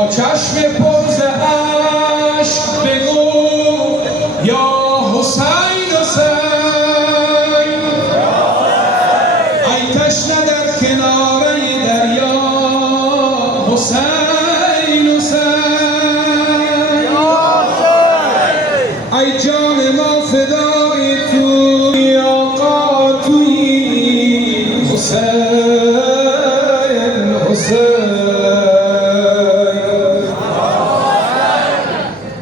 با چشم پر ز اشک بگو یا حسین حسین، ای تشنه در کناره دریا حسین حسین، ای جان ما فدای توی آقا توی حسین حسین.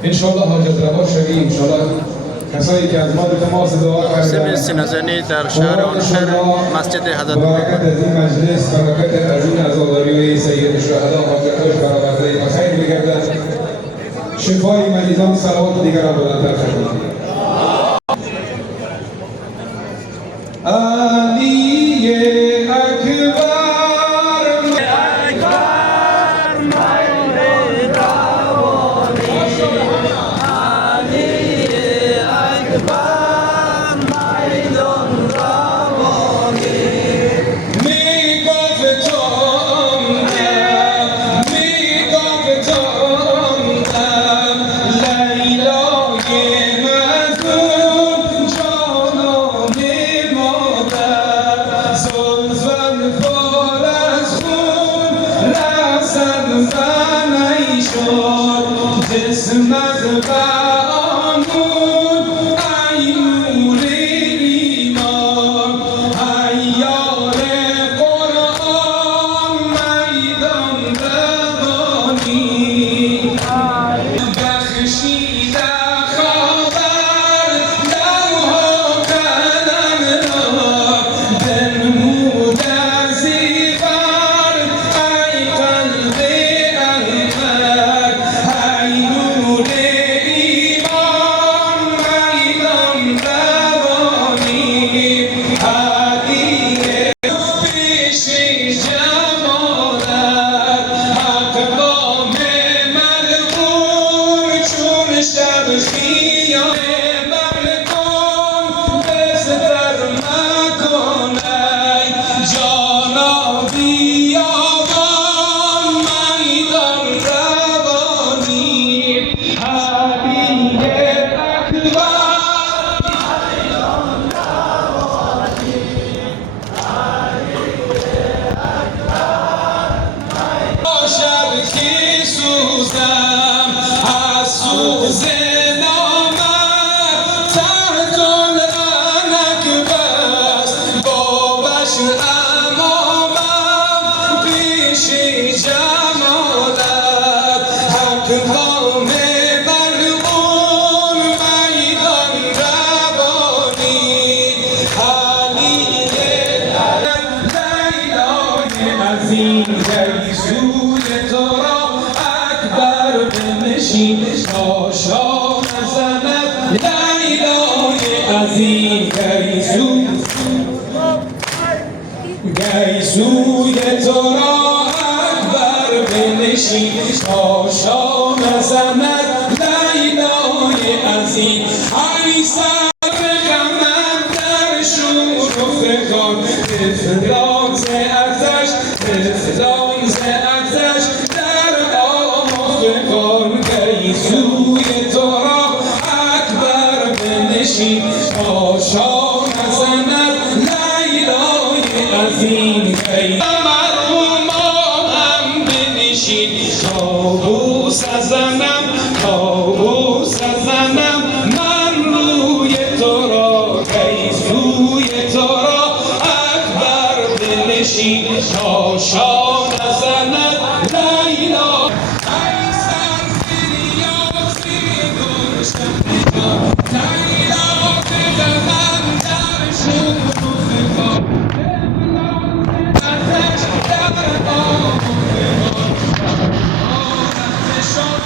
انشالله حاجت روا شدی، انشالله کسایی که از ما به تماس دعا کردن سینزنی در شهر آنشر مسجد حضرت برکت از این مجلس، برکت از این عزاداری سید شهدا حاجتش برآورده و خیر بگردد، شفای مریضان، صلوات دیگر را بلندتر خواهد. علی اکبر جسمت بامون ای نور ایمان، عیار قرآن میدان روانی، بخشیده خاور لوها قلم را، بنمود زیور ای قلب احمد، ای نور ایمان میدان روانی، هدیه پیش جمالت، اقوام ملعون چون شب خیام مردم بستر مکن ای جانا بیابان میدان روانی، هدیه اکبر شب که سوزم از سوز نامت، تحت العنق بست بابش امامم، پیش جمالت اقوام ملعون میدان روانی، علی لیلای عظیم گیسوی تو را اکبر بنشین تا شام زند، لیلای عظیم گیسوی تو را اکبر بنشین تا شام زند، لیلای عظیم ای سر غمم در شور و فغان، طفلان ز ارزش طفلان ز ارزش در آفغان، گیسوی تو را اکبر بنشین تا شام زند، لیلای عظیم مرومانم بنشین طاووس زنم طاووس زنم، من روی تو را گیسوی تو را اکبر بنشین تا شام زند، لیلا ای سرفریازی گلشن لیلا بزنم در شور و فغان، آتش در آفغان، آتشان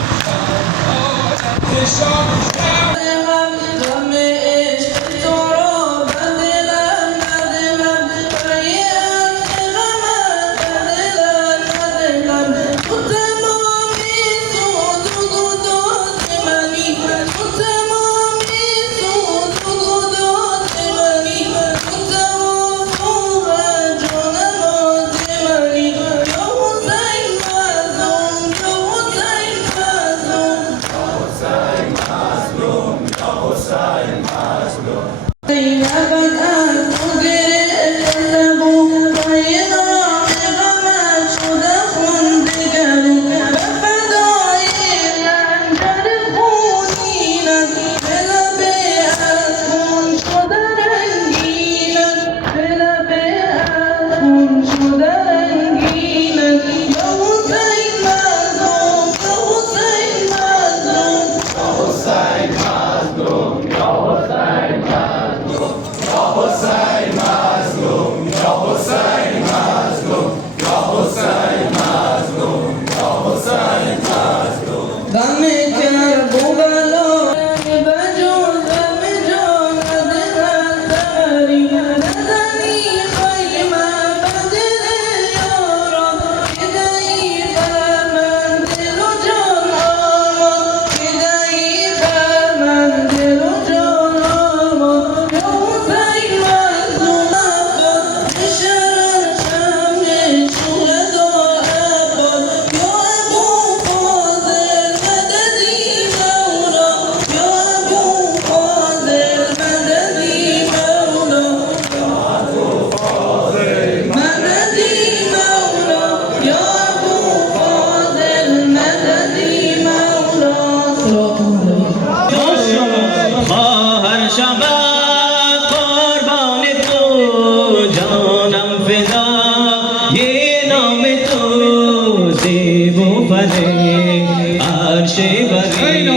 عرش بری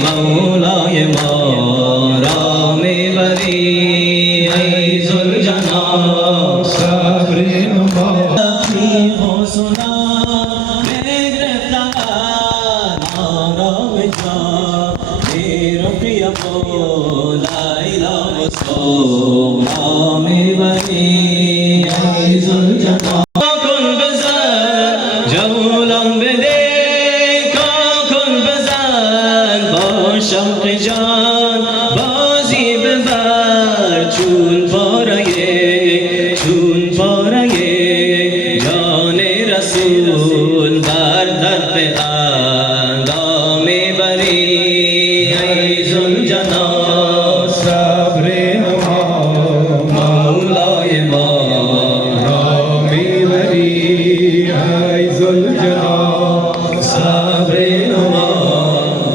مولای ما را میبری ای ذوالجلال صبر ما اپنی حسنا بگرفتن آرام جان میرو پریا لیلا و سونا میبری ای ذوالجلال کن بزن جولان بده کن بزن با شوق جان بازی ببر چون پاره جان رسول بر طرف اندام بری ای ذوالجلال صبر ما مولای ما را میبری ای ذوالجلال صبر ما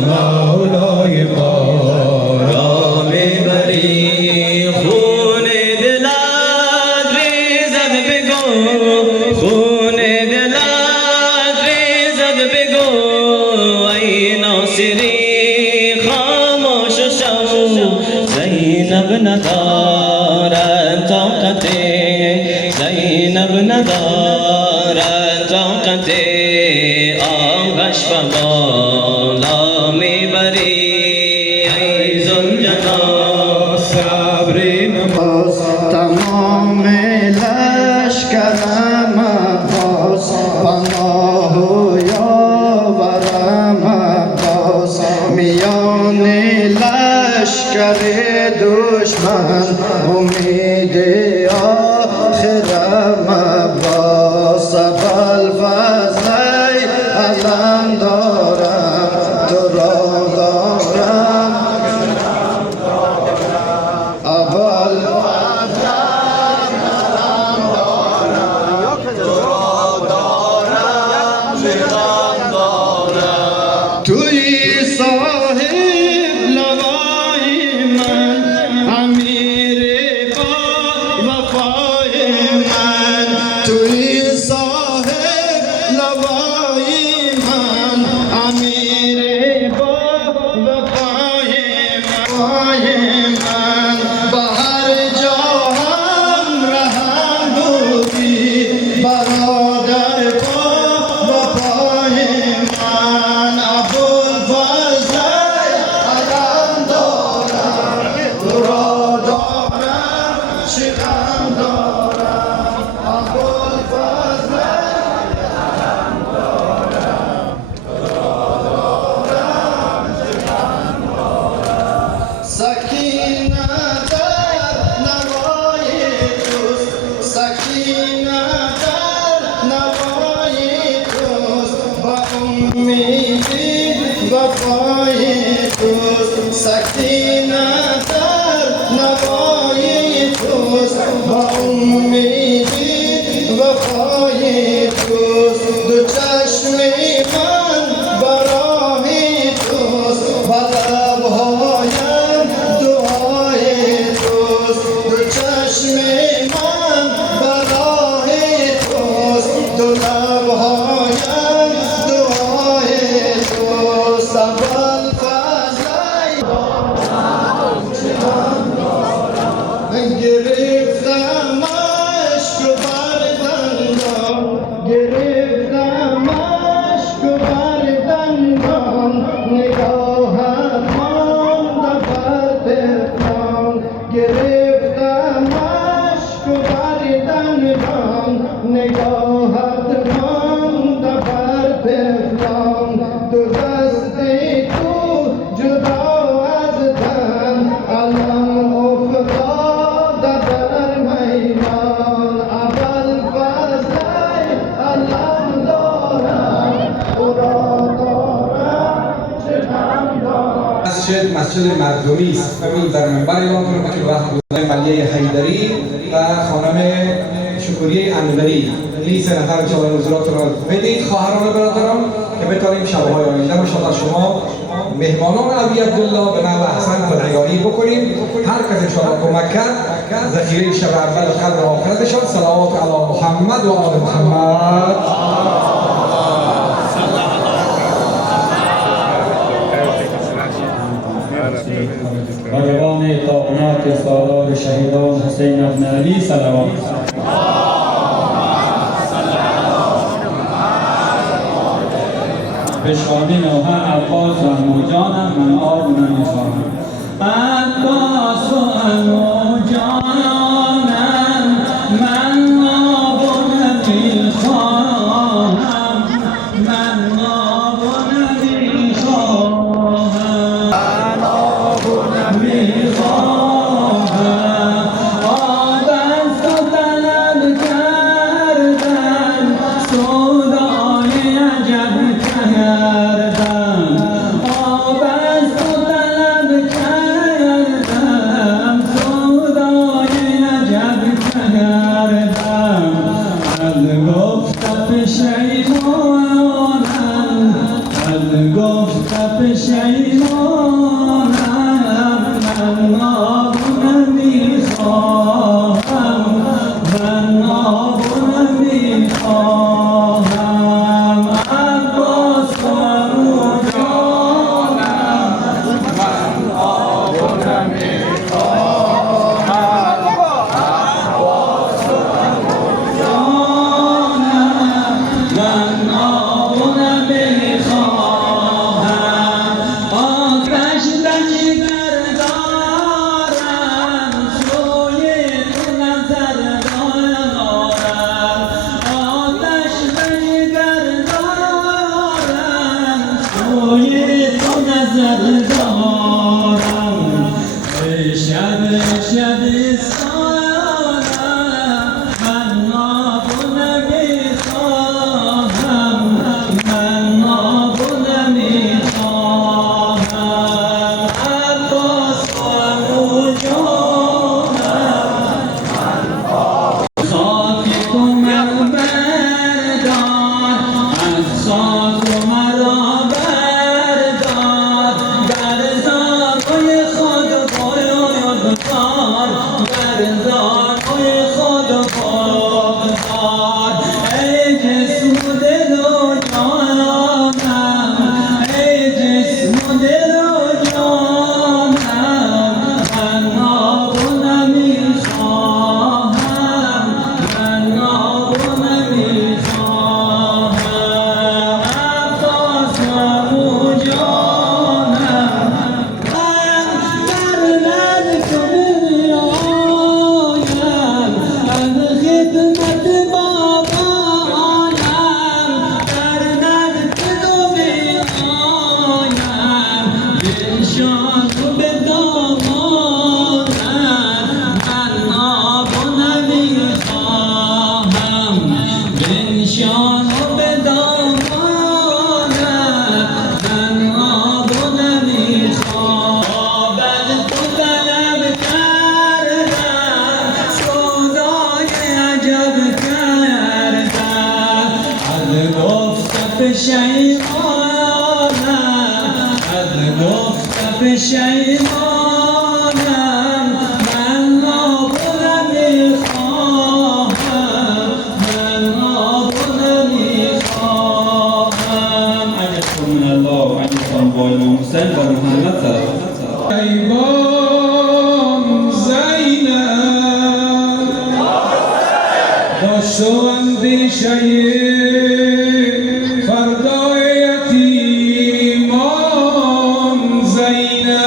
مولای ما را میبری خون دلت ریزد بگو خون دلت ریزد بگو ای ناصری خاموش شو زینب ندارد طاقت زینب ندارد طاقت آغش و بالا میبری ای ذوالجلال صبر نماز تمام لشکرم عباس پناه و یاورم عباس میان لشکر دشمن امید آخرم عباس ابوالفضل علم دارم تو را دارم توی صاحب لوای من امیر با وفای من توی صاحب لوای من امیر با وفای من با هر جا هم رهم بودی برادر با وفای من ابوالفضل علم دارم تو را دارم شکم دارم ابوالفضل علم دارم تو را دارم شکم دارم سکینت در نوای توست سکینت در نوای توست با امیدی وفای توست سکینت در نوای توست با امیدی وفای توست دو چشم من برای توست و لبهایم دعای توست دو چشم من برای توست دو لبهایم دعای توست ابوالفضل گرفتم عشق و بردندان گرفتم عشق و بردندان نگاهت ماند بر تهران گرفتم عشق و بردندان نگاهت ماند بر تهران دو دست تو جدا از تن علم افتاد در میدان ابوالفضل علم دارم تو را دارم شکم دارم مسجد مردمی است و این در منبر اعلام کنم که وقت ملیه حیدری و خانم شکریه انوری این سه نفر جوان نزولات را بدید خواهران و برادران که بتانیم شبهای آینده ما شاید شما مهمانان ابی عبدالله به نحو احسن خودنگاری بکنیم. هر کس انشاءالله کمک کرد ذخیره شب اول و قدر آخرتشان. صلوات علی محمد و آل محمد. به سالار شهیدان حسین ابن علی صلوات. به شادی نوحه عباس و عمو جانم من آب نمیخواهم. عباس و عمو جانم من آب نمیخواهم، من آب نمیخواهم، من آب نمیخواهم. آب از تو طلب کردن سودای عجب کردم، آب از تو طلب کردم سودای عجب کردم. از گفت پشیمانم، از گفت پشیمانم، من آب نمیخواهم، من آب نمیخواهم. عباس و عمو جانم من آب نمیخواهم، عباس و عمو جانم من آب نمیخواهم. آتش در جگر دارم سوی تو نظر دارم، آتش در جگر دارم سوی تو نظر دارم. ای شب سالم من آب نمیخواهم، من آب نمیخواهم. عباس و عمو جانم خاک تو من بردار، از خاک مرا بردار، در زانوی خود بگذار، در زانوی خود بگذار. ای جسم و دل و جانم، ای جسم و دل و جانم، من آب نمیخواهم، من آب نمیخواهم. عباس و عمو جانم در نزد تو میآیم، از خدمت بابایم، در نزد تو میآیم، بنشان و به دامانم، من آب نمیخواهم، بنشان و به دامانم، من آب نمیخواهم. آب از تو طلب کردم سودای عجب کردم، از گفت پشیمانم، از گفت پشیمانم، من آب نمیخواهم، من آب نمیخواهم. عجبتم من الله و عجبتم با امام حسین و محمد صلوات. ایوان زینب داشت و اندیشه فردای یتیمان زینب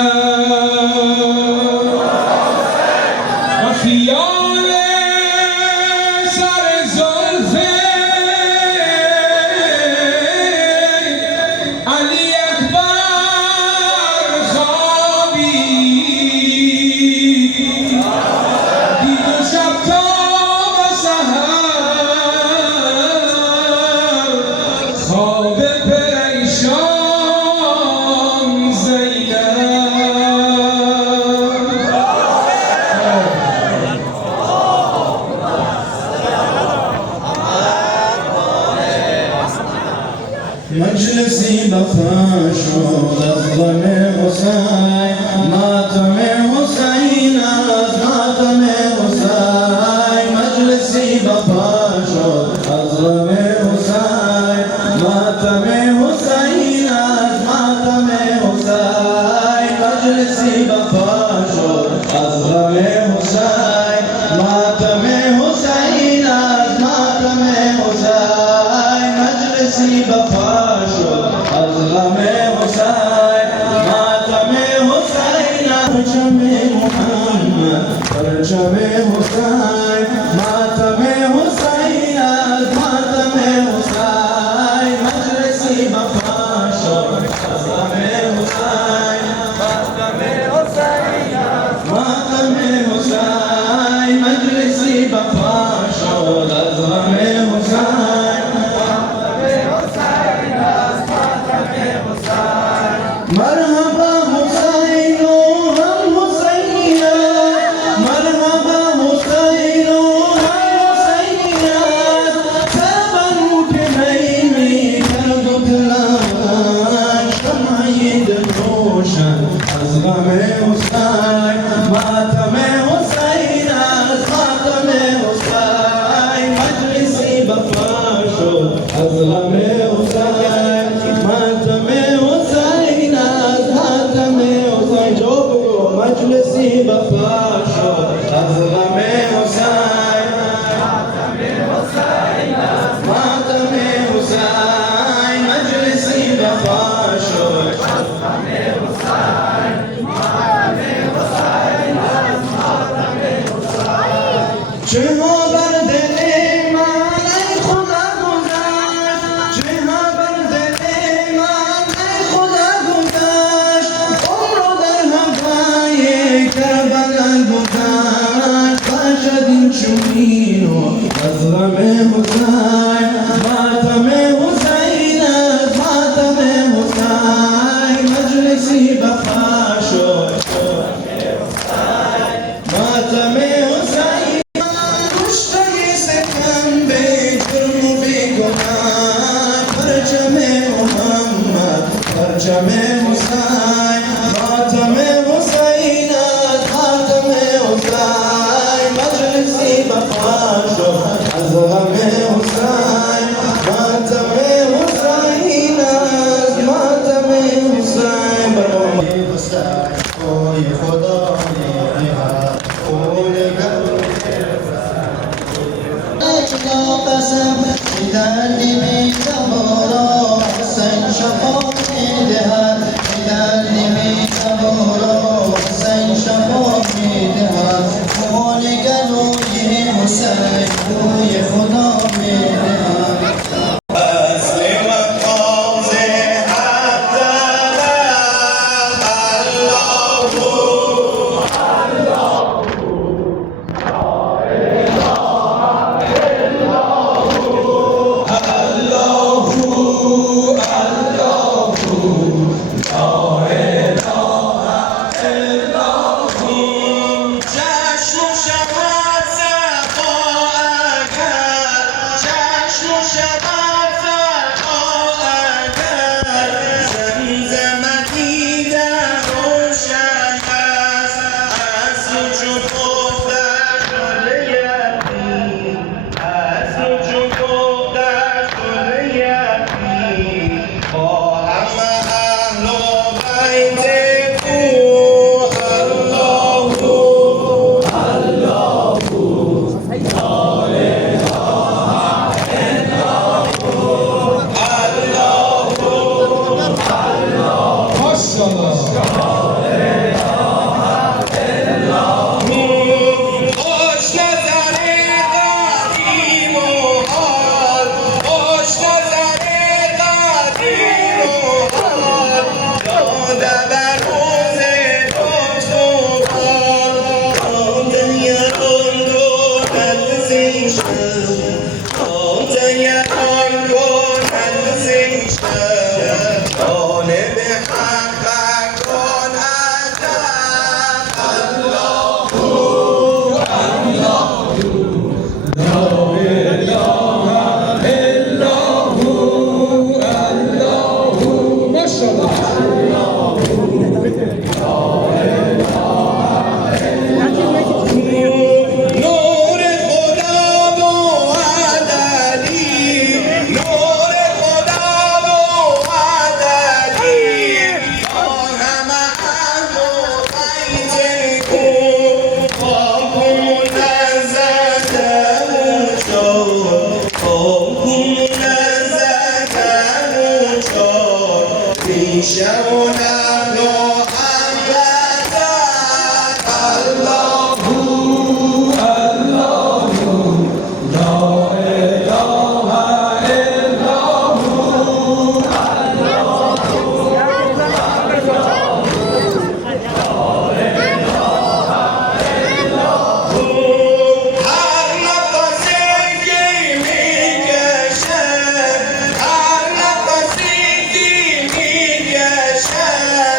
و خیال سر زلف علی اکبر خوابید، دید و شب تا به سحر خواب پریشان مجلسی بفا شد از غم حسین، ماتم حسین از ماتم حسین. مجلسی بفا شد از غم حسین، ماتم حسین از ماتم حسین. مجلسی بفا شد از غم وفا شد چه ها بر دل من ای خدا گذشت چه ها بر دل من ای خدا گذشت عمر رو در هوای کربلا گذشت باشد این چنین و از غم حسین ماتم حسین از ماتم حسین مجلسی بفا شد ماتم حسین کشته ستم به جرم و بیگناه پرچم محمد پرچم حسین ماتم حسین از ماتم حسین مجلسی بفا شد از غم حسین ماتم حسین از ماتم حسین برام حسین کوی خدا قسم شدنی می تبارا حسین شفا می دهد شدنی می تبارا حسین شفا می دهد مال گلوی حسین کوی خدا می دهد هر نفسی که میکشم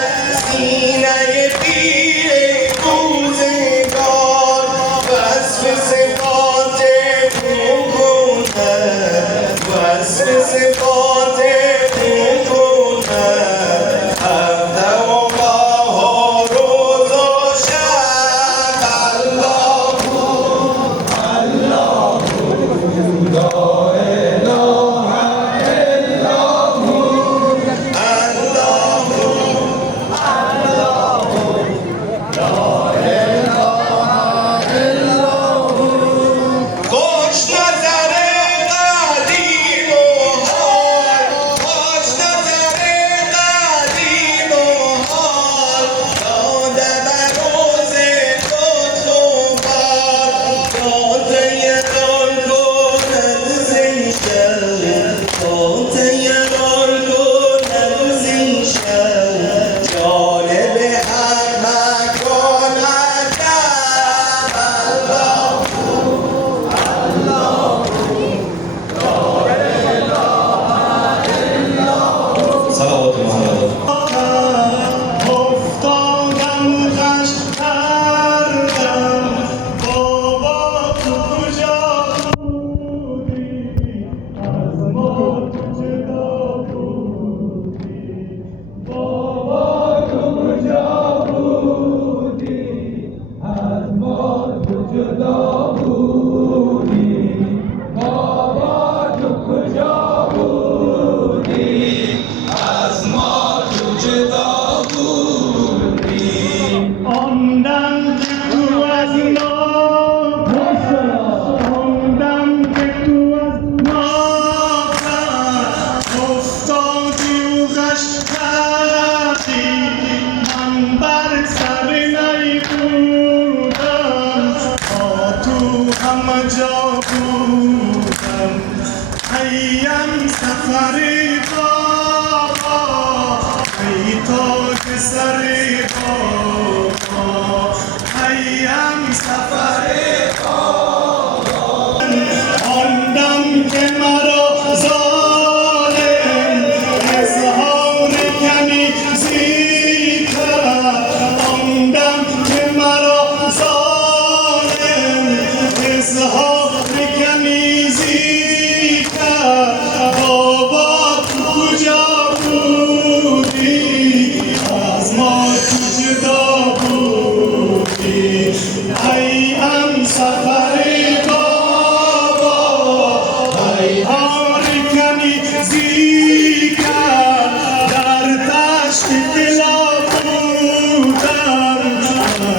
تاج سر بابا هیم سفر آن دم که مرا ظالم اظهار کنیزی کرد آن دم که مرا ظالم اظهار کنیزی کرد بابا کجا بودی از ما تو جدا بودی ای ام سفر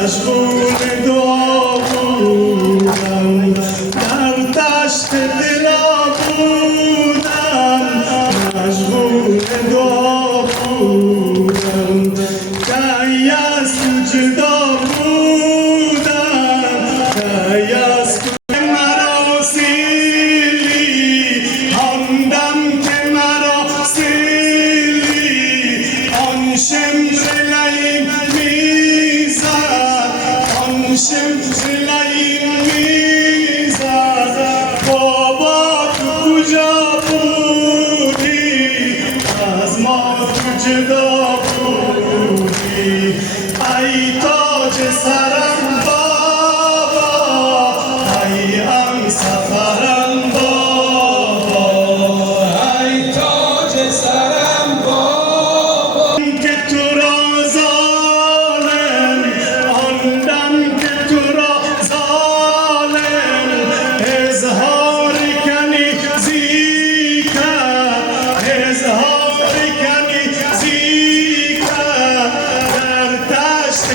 مشغول دعا بودم در دشت دلا بودم مشغول دعا بودم کی از تو جدا بودم کی از تو مرا سیلی آن دم که مرا سیلی آن شمر لعین شمس لعین میزد بابا کجا بودی از ما تو جدا بودی ای تاج سرم بابا ای ام سفرم بابا ای تاج سرم بابا که تو را ظالم آن دم اظهار کنیزی کرد در دشت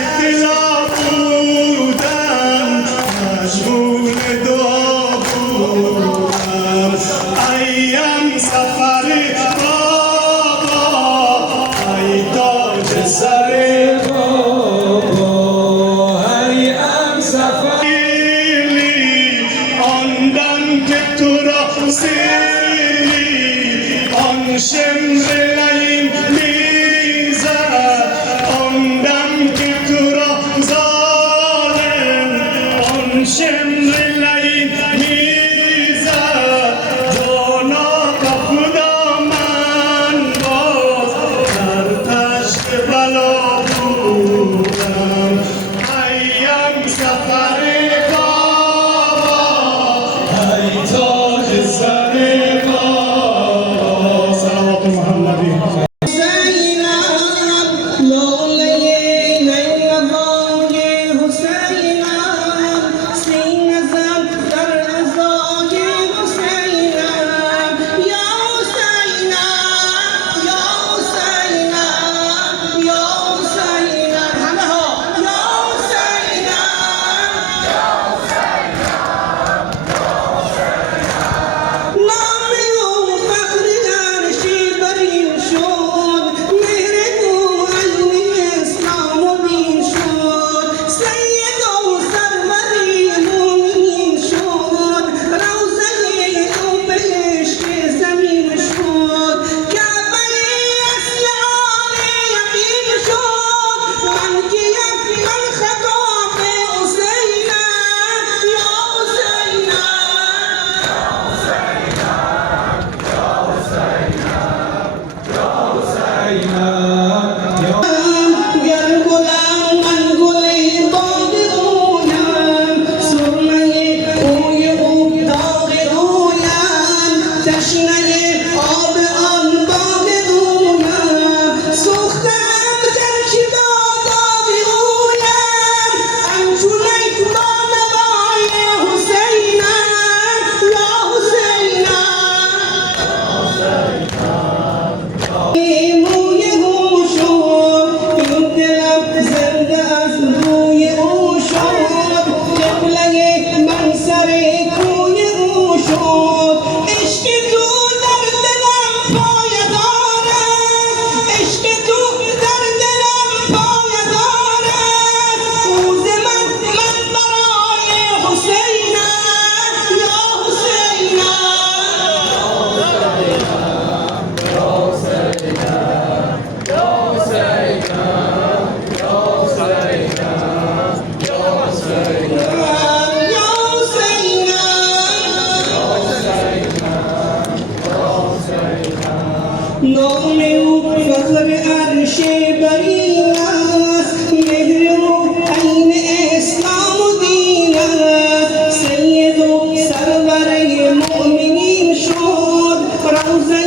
نام او فخر عرش برین است، مهر او عین اسلام و دین است. سید و سرور مؤمنین شد، روضه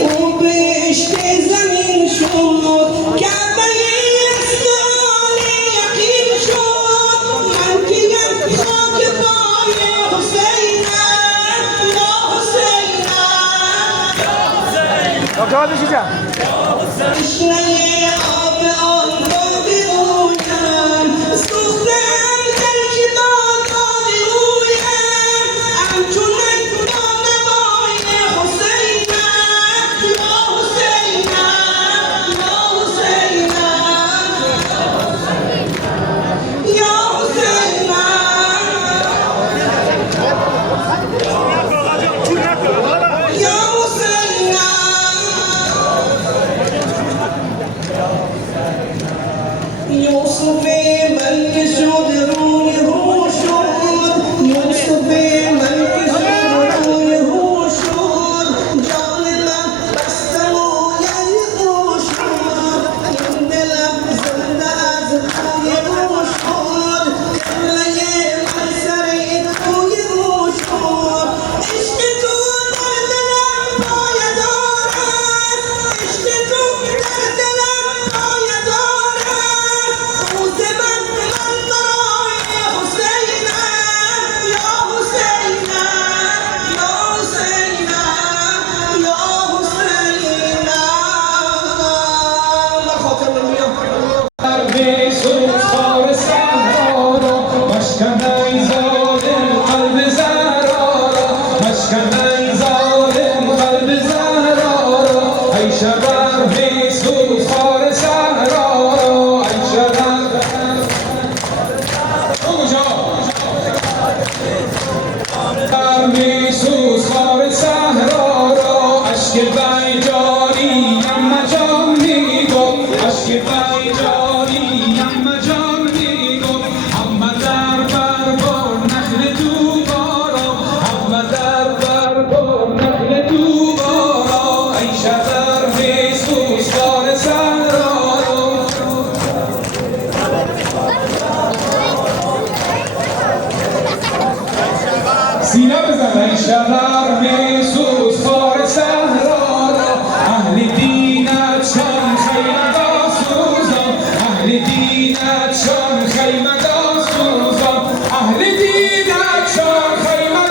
او بهشت زمین شد. کعبه اسلام یقین شد، من کیم خاک پای حسینم، یا حسینم. تشنه آب آن باد رویم، سوختم در کتاب باد رویم. همچنان با نوای حسینم، یا حسینم، یا حسینم، یا حسینم، یا حسینم. یوسف من که شد روی هو شد، یوسف من که شد روی هو شد. جان من بستم و یعنی او شد، این دلم زنده از روی او شد. قبله من سر روی او شد. عشق تو در دلم پایه دارد، عشق تو در دلم پایه دارد. روز من برای حسینم، یا حسینم، یا حسینم، یا حسینم. در خاطر میام قلب سوزخوار صحرا را، مشکن ای ظالم قلب زهرا را، مشکن ای ظالم قلب زهرا را. ای شبر بی سوزخوار صحرا را، ای شبر بی سوزخوار صحرا را. اشک بی جاری اما جان می گفت، اشک بی جاری اما جان می گفت. اما در بربار نخل دوبارا، اما در بربار نخل دوبارا. ای شبر بی سوزخوار صحرا را. سینه بزن ای شبر می سوزخوار صحرا را. اهل دینت شان خیمه سوزان، اهل دینت شان خیمه سوزان، اهل دینت شان خیمه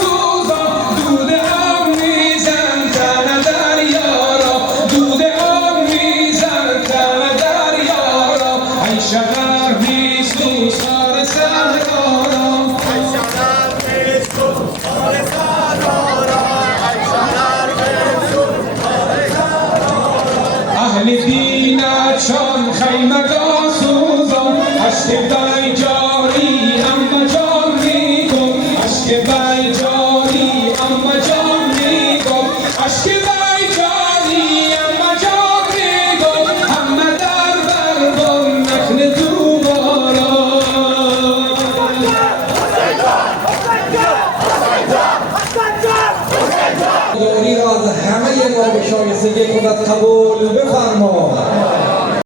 سوزان. دود آن میزن تن دریا را، دود آن میزن تن دریا را. ای شبر می سوزخوار صحرا را. اهل دینت شان خیمه سوزان. اشک بی جاری اما جان می گفت، اشک بی جاری اما جان می گفت، اشک بی جاری اما جان می گفت. همه در بربان نخل دوبارا. یاری را از همه ما به شایستگی خودت قبول بفرما.